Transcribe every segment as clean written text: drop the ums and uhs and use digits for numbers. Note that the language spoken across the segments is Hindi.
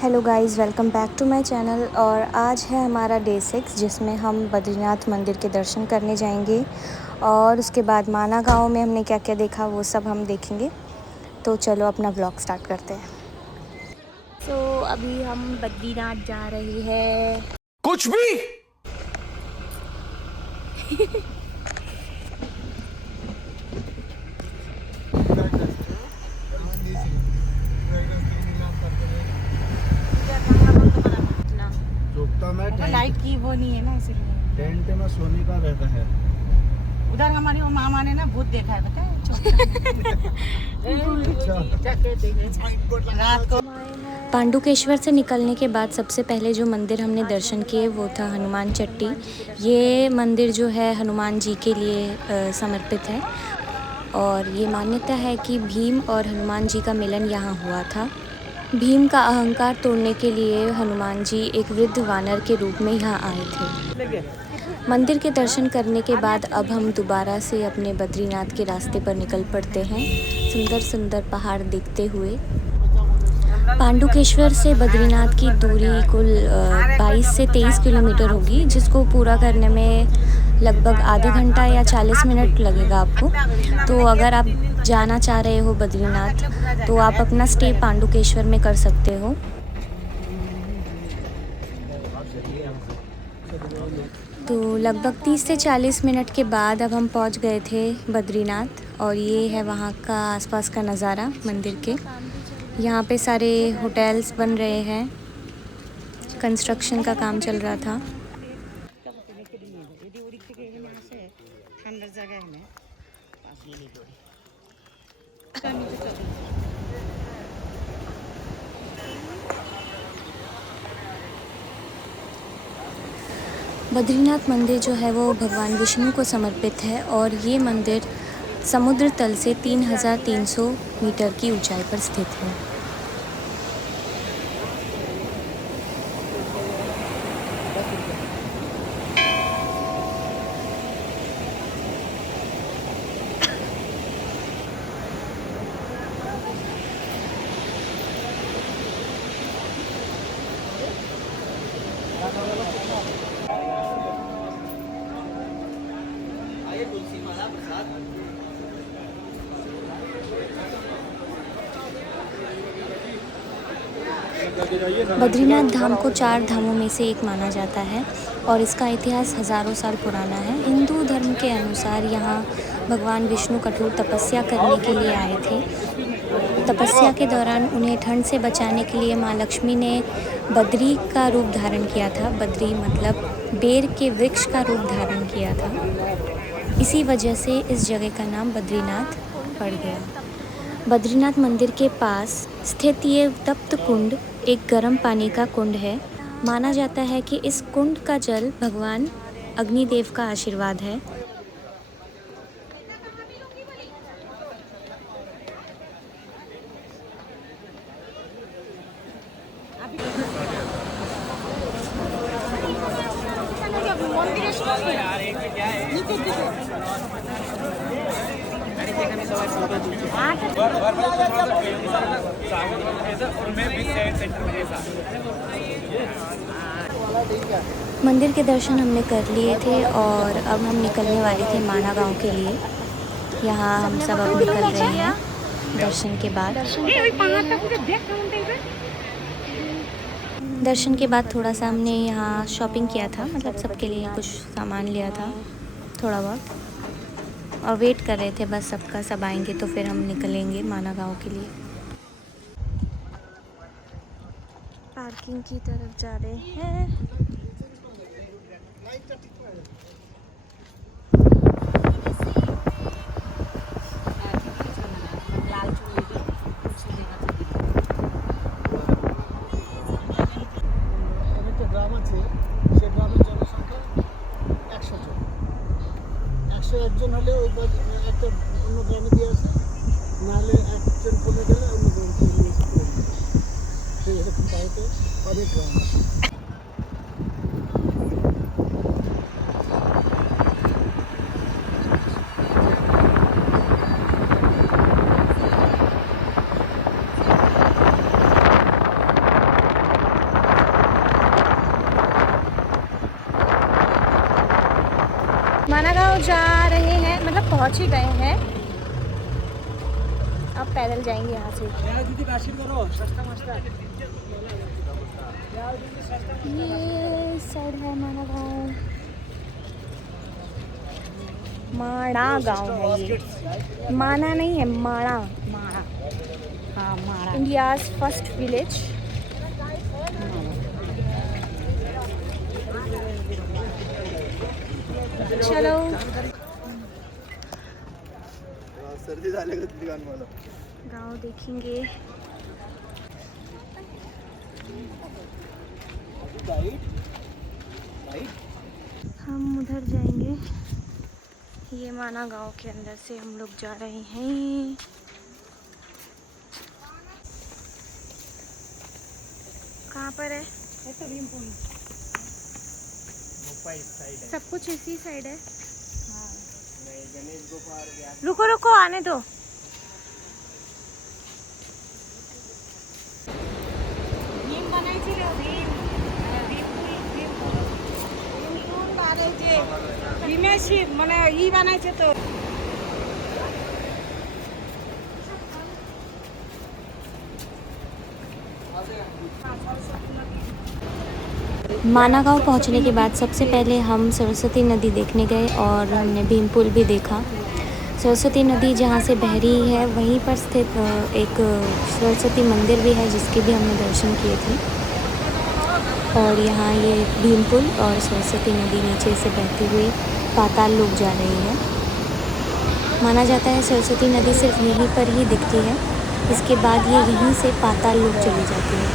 Hello guys, welcome back to my channel. और आज है हमारा डे 6 जिसमें हम बद्रीनाथ मंदिर के दर्शन करने जाएंगे और उसके बाद माना गाँव में हमने क्या क्या देखा वो सब हम देखेंगे। तो चलो अपना व्लॉग स्टार्ट करते हैं। अभी हम बद्रीनाथ जा रहे हैं। कुछ भी लाइट की वो नहीं है ना, इसलिए टेंट में सोने का रहता है। उधर हमारी वो मामा ने ना भूत देखा है, पता है? रात को पांडुकेश्वर से निकलने के बाद सबसे पहले जो मंदिर हमने दर्शन किए वो था हनुमान चट्टी। ये मंदिर जो है हनुमान जी के लिए समर्पित है और ये मान्यता है कि भीम और हनुमान जी का मिलन यहाँ हुआ था। भीम का अहंकार तोड़ने के लिए हनुमान जी एक वृद्ध वानर के रूप में यहाँ आए थे। मंदिर के दर्शन करने के बाद अब हम दोबारा से अपने बद्रीनाथ के रास्ते पर निकल पड़ते हैं, सुंदर सुंदर पहाड़ देखते हुए। पांडुकेश्वर से बद्रीनाथ की दूरी कुल 22 से 23 किलोमीटर होगी, जिसको पूरा करने में लगभग आधे घंटा या 40 मिनट लगेगा आपको। तो अगर आप जाना चाह रहे हो बद्रीनाथ तो आप अपना स्टे पांडुकेश्वर में कर सकते हो। तो लगभग 30 से 40 मिनट के बाद अब हम पहुंच गए थे बद्रीनाथ और ये है वहाँ का आसपास का नज़ारा मंदिर के। यहाँ पे सारे होटल्स बन रहे हैं, कंस्ट्रक्शन का काम चल रहा था। बद्रीनाथ मंदिर जो है वो भगवान विष्णु को समर्पित है और ये मंदिर समुद्र तल से 3300 मीटर की ऊंचाई पर स्थित है। बद्रीनाथ धाम को 4 धामों में से एक माना जाता है और इसका इतिहास हज़ारों साल पुराना है। हिंदू धर्म के अनुसार यहाँ भगवान विष्णु कठोर तपस्या करने के लिए आए थे। तपस्या के दौरान उन्हें ठंड से बचाने के लिए माँ लक्ष्मी ने बद्री का रूप धारण किया था। बद्री मतलब बेर के वृक्ष का रूप धारण किया था। इसी वजह से इस जगह का नाम बद्रीनाथ पड़ गया। बद्रीनाथ मंदिर के पास स्थित ये तप्त कुंड एक गर्म पानी का कुंड है। माना जाता है कि इस कुंड का जल भगवान अग्निदेव का आशीर्वाद है। मंदिर के दर्शन हमने कर लिए थे और अब हम निकलने वाले थे माना गांव के लिए। यहाँ हम सब अब निकल रहे हैं दर्शन के बाद। दर्शन के बाद थोड़ा सा हमने यहाँ शॉपिंग किया था, मतलब सबके लिए कुछ सामान लिया था थोड़ा बहुत, और वेट कर रहे थे बस सबका सब आएंगे तो फिर हम निकलेंगे माना गांव के लिए। पार्किंग की तरफ जा रहे हैं। গ্রাম আছে, সে গ্রামের জনসংখ্যা 100 জন। 101 জন হলে ওই একটা অন্য গ্রামে দিয়ে আসে, নাহলে একজন কমে গেলে অন্য গ্রাম থেকে নিয়ে এসে করে দিবে। সেই এরকম বাড়িতে অনেক গ্রাম আছে। माना गाँव जा रहे हैं, मतलब पहुंच ही गए हैं। अब पैदल जाएंगे यहाँ से। ये साइड है माना गाँव, माणा गाँव है ये, माना नहीं है, माणा। माड़ा, हाँ माड़ा। India's first village. चलो गाँव देखेंगे। हम उधर जाएंगे, ये माना गांव के अंदर से हम लोग जा रहे हैं। कहाँ पर है? सब कुछ इसी साइड है। रुको रुको, आने दो। মানে ই বানাইছে তো। माना गांव पहुंचने के बाद सबसे पहले हम सरस्वती नदी देखने गए और हमने भीमपुल भी देखा। सरस्वती नदी जहां से बह रही है वहीं पर स्थित एक सरस्वती मंदिर भी है, जिसके भी हमने दर्शन किए थे। और यहाँ ये भीमपुल और सरस्वती नदी नीचे से बहती हुई पाताल लोक जा रही है। माना जाता है सरस्वती नदी सिर्फ यहीं पर ही दिखती है, इसके बाद ये यहीं से पाताल लोक चली जाती है।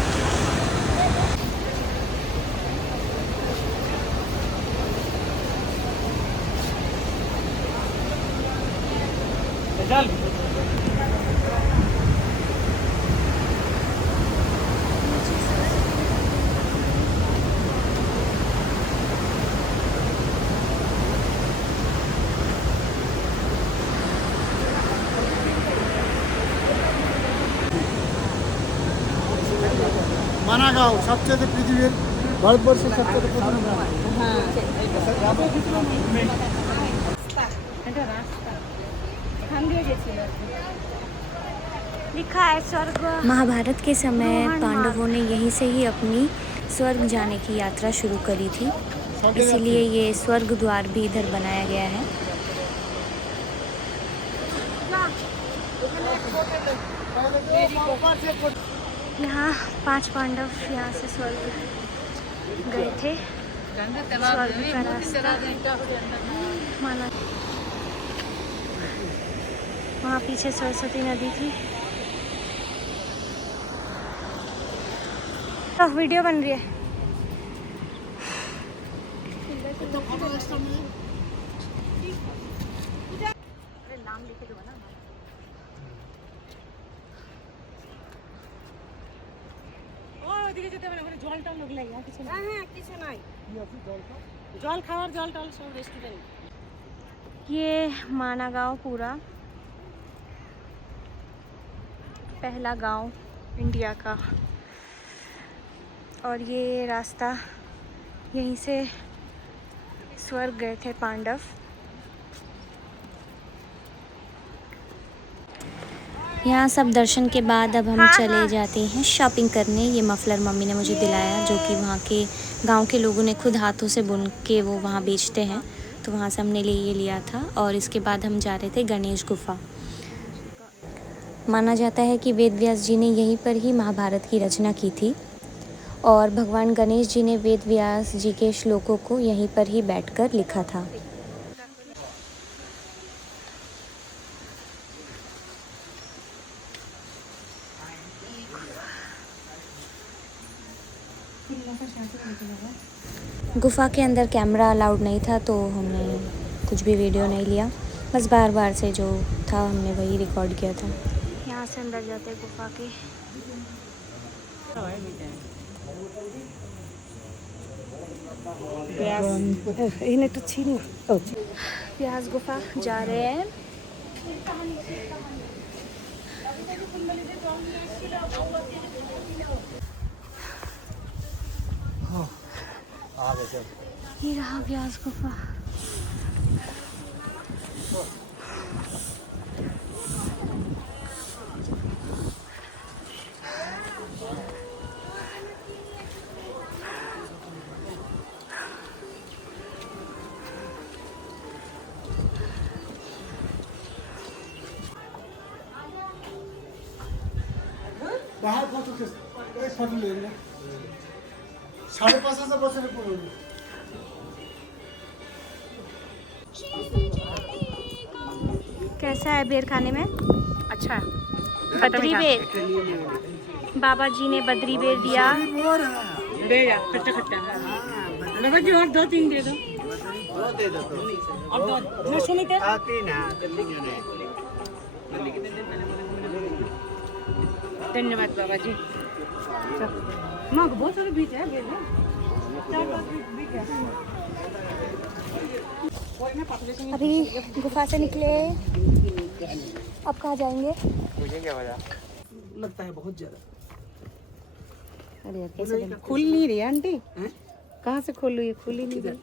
माना गाँव सबचेয়ে পৃথিবীর ভারতবর্ষের সবচেয়ে পুরনো গ্রাম। लिखा है स्वर्ग। महाभारत के समय पांडवों ने यहीं से ही अपनी स्वर्ग जाने की यात्रा शुरू करी थी, इसीलिए ये स्वर्ग द्वार भी इधर बनाया गया है। यहाँ 5 पांडव यहाँ से स्वर्ग गए थे। स्वर्ग का रास्ता माना। वहाँ पीछे सरस्वती नदी थी। तो वीडियो बन रही है। नाम लिखे दो ना। ওদিকে যেতে হবে না, ওখানে জল টল লাগলে আর কিছু না। হ্যাঁ কিছু নাই, জল খাওয়ার জল টল সব রেস্টুরেন্ট। ये माना गांव पूरा पहला गांव इंडिया का, और ये रास्ता यहीं से स्वर्ग गए थे पांडव। यहाँ सब दर्शन के बाद अब हम चले जाते हैं शॉपिंग करने। ये मफलर मम्मी ने मुझे दिलाया, जो कि वहाँ के गांव के लोगों ने खुद हाथों से बुन के वो वहाँ बेचते हैं, तो वहाँ से हमने ये लिया था। और इसके बाद हम जा रहे थे गणेश गुफा। माना जाता है कि वेद व्यास जी ने यहीं पर ही महाभारत की रचना की थी, और भगवान गणेश जी ने वेद व्यास जी के श्लोकों को यहीं पर ही बैठकर लिखा था। गुफा के अंदर कैमरा अलाउड नहीं था, तो हमने कुछ भी वीडियो नहीं लिया, बस बार बार से जो था हमने वही रिकॉर्ड किया था। यहाँ से अंदर जाते हैं गुफा के। प्यास गुफा जा रहे हैं। ये रहा व्यास गुफा। ফটো নেন 550 বছরের পুরনো। कैसा है बेर खाने में? अच्छा है। बद्री बेर, बाबा जी ने बद्री बेर दिया। दे जा खट्टा खट्टा। बाबा जी और 2-3 दे दो। दे दो तो और 2 जो सुमित है। आते ना जल्दी क्यों नहीं धन्यवाद बाबा जी। माँ को बहुत सारे बीज है बेर में। 4-5 बीज है। अभी गुफा से निकले, अब कहाँ जाएंगे? मुझे क्या पता लगता है बहुत ज्यादा। अरे यार कैसे खुल नहीं रही आंटी? कहाँ से खोलूँ ये खुल ही नहीं रही।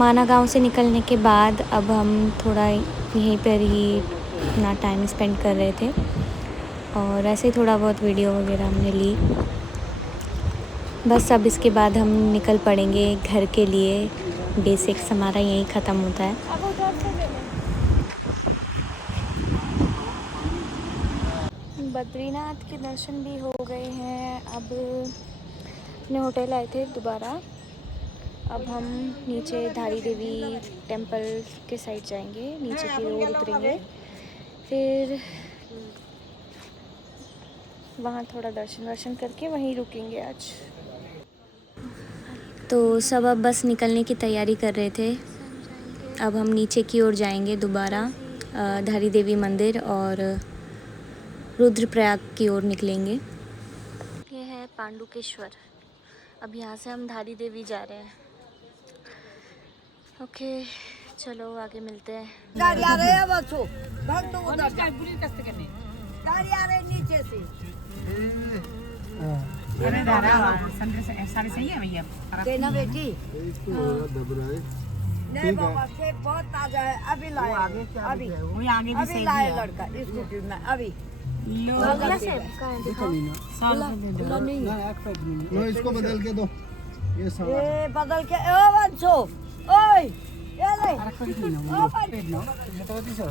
माना गांव से निकलने के बाद अब हम थोड़ा यहीं पर ही अपना टाइम स्पेंड कर रहे थे और ऐसे ही थोड़ा बहुत वीडियो वगैरह हमने ली। बस अब इसके बाद हम निकल पड़ेंगे घर के लिए। बेसिक्स हमारा यहीं ख़त्म होता है। बद्रीनाथ के दर्शन भी हो गए हैं। अब अपने होटल आए थे दोबारा। अब हम नीचे धारी देवी टेम्पल के साइड जाएंगे, नीचे की रोड उतरेंगे, फिर वहाँ थोड़ा दर्शन वर्शन करके वहीं रुकेंगे आज। तो सब अब बस निकलने की तैयारी कर रहे थे। अब हम नीचे की ओर जाएंगे दोबारा, धारी देवी मंदिर और रुद्रप्रयाग की ओर निकलेंगे। ये है पांडुकेश्वर। अब यहाँ से हम धारी देवी जा रहे हैं। ओके चलो आगे मिलते हैं। गाड़ी आ रही है बच्चों, भाग दो उधर जा। पूरी कष्ट करने। गाड़ी आ रही नीचे से। अरे दादा सारे सही है भैया। देना बेटी। दब रहा है। नहीं बाबा से बहुत ताजा है, अभी लाए। अभी वो आगे भी अभी सही लाए है। लड़का स्कूटी में अभी। अगला से नो इसको बदल के दो। ये सारा ये बदल के ओ बच्चों, ओए ये ले। ओ बच्चों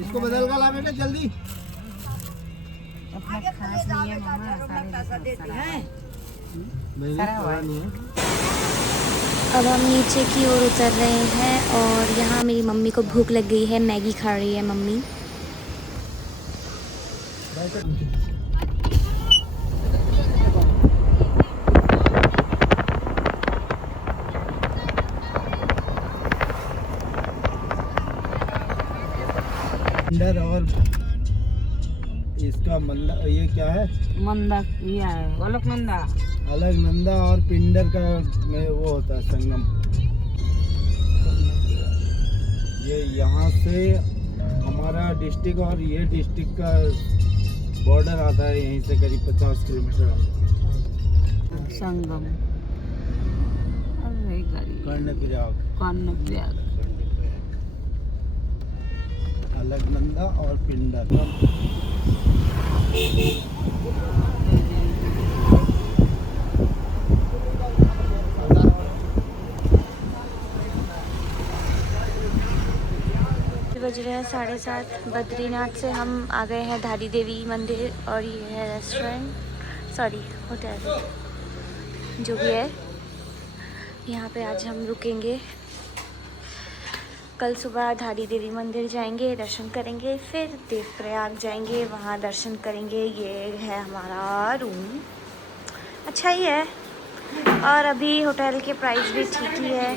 इसको बदल कर ला बेटा जल्दी। आगे चले जाओ बेटा, घरों में पैसा देती हैं। नहीं नहीं है। अब हम नीचे की ओर उतर रहे हैं और यहाँ मेरी मम्मी को भूख लग गई है, मैगी खा रही है मम्मी। पिंडर और इसका मंदा, ये क्या है? मंदा ये है अलकनंदा। अलग नंदा और पिंडर का में वो होता है संगम। ये यहाँ से हमारा डिस्ट्रिक्ट और ये डिस्ट्रिक्ट का बॉर्डर आता है, यहीं से करीब 50 किलोमीटर संगम। अरे गाड़ी कर्णप्रयाग। कर्णप्रयाग। अलकनंदा और पिंडर। बज रहे हैं 7:30। बद्रीनाथ से हम आ गए हैं धारी देवी मंदिर और ये है रेस्टोरेंट, सॉरी होटल जो भी है। यहाँ पे आज हम रुकेंगे। कल सुबह धारी देवी मंदिर जाएंगे, दर्शन करेंगे, फिर देवप्रयाग जाएंगे, वहाँ दर्शन करेंगे। ये है हमारा रूम, अच्छा ही है और अभी होटल के प्राइस भी ठीक ही है।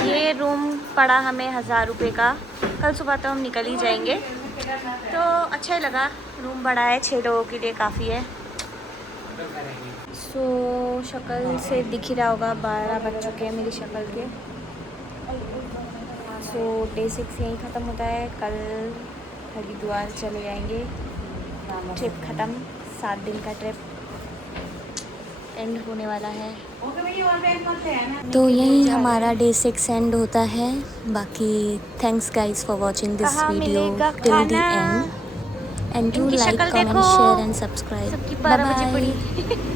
ये रूम पड़ा हमें 1000 रुपये का। कल सुबह तो हम निकल ही जाएंगे, तो अच्छा ही लगा। रूम बड़ा है, 6 लोगों के लिए काफ़ी है। सो शक्ल से दिख ही रहा होगा, 12 बज चुके हैं मेरी शक्ल के। सो डे 6 यहीं ख़त्म होता है। कल हरिद्वार चले जाएंगे। ट्रिप ख़त्म, 7 दिन का ट्रिप। एंड होने वाला है। ओके भैया और बैग मत ले आना। तो यही हमारा डे 6 एंड होता है। बाकी thanks guys for watching this कहाँ वीडियो मिलेगा टिल द खाना? एंड एंड डू इनकी लाइक शक्ल कमेंट देखो। Share and subscribe. सबकी बाय 12 बजे बाय। पड़ी।